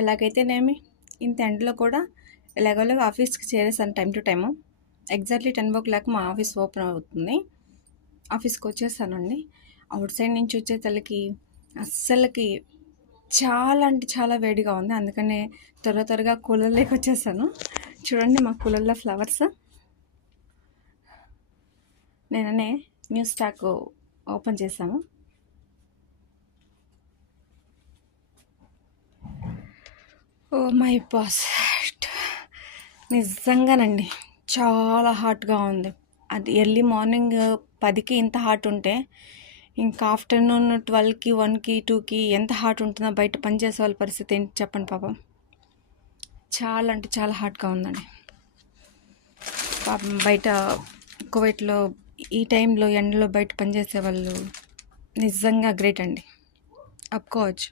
ఎలాగైతేనేమి ఇంత ఎండలో కూడా ఎలాగోలాగ ఆఫీస్కి చేరేసాను time to time. Exactly 10 o'clock మా ఆఫీస్ ఓపెన్ అవుతుంది. ఆఫీస్కి వచ్చేసానండి. అవుట్ సైడ్ నుంచి వచ్చేసరికి అస్సలకి చాలా అంటే చాలా వేడిగా ఉంది. అందుకనే త్వరగా కూలర్లోకి వచ్చేసాను. చూడండి మా కూలర్లో ఫ్లవర్స్. నేననే న్యూ స్టాక్ ఓపెన్ చేశాము. ఓ మై బాస్, నిజంగానండి చాలా హాట్గా ఉంది. అది ఎర్లీ మార్నింగ్ 10కి ఇంత హాట్ ఉంటే ఇంకా ఆఫ్టర్నూన్ 12కి 1కి 2కి ఎంత హాట్ ఉంటుందో బయట పనిచేసే వాళ్ళ పరిస్థితి ఏంటి చెప్పండి పాపం. చాలా అంటే చాలా హాట్గా ఉందండి. పాపం బయట కువైట్లో ఈ టైంలో ఎండలో బయట పనిచేసే వాళ్ళు నిజంగా గ్రేట్ అండి, అప్పుకోవచ్చు.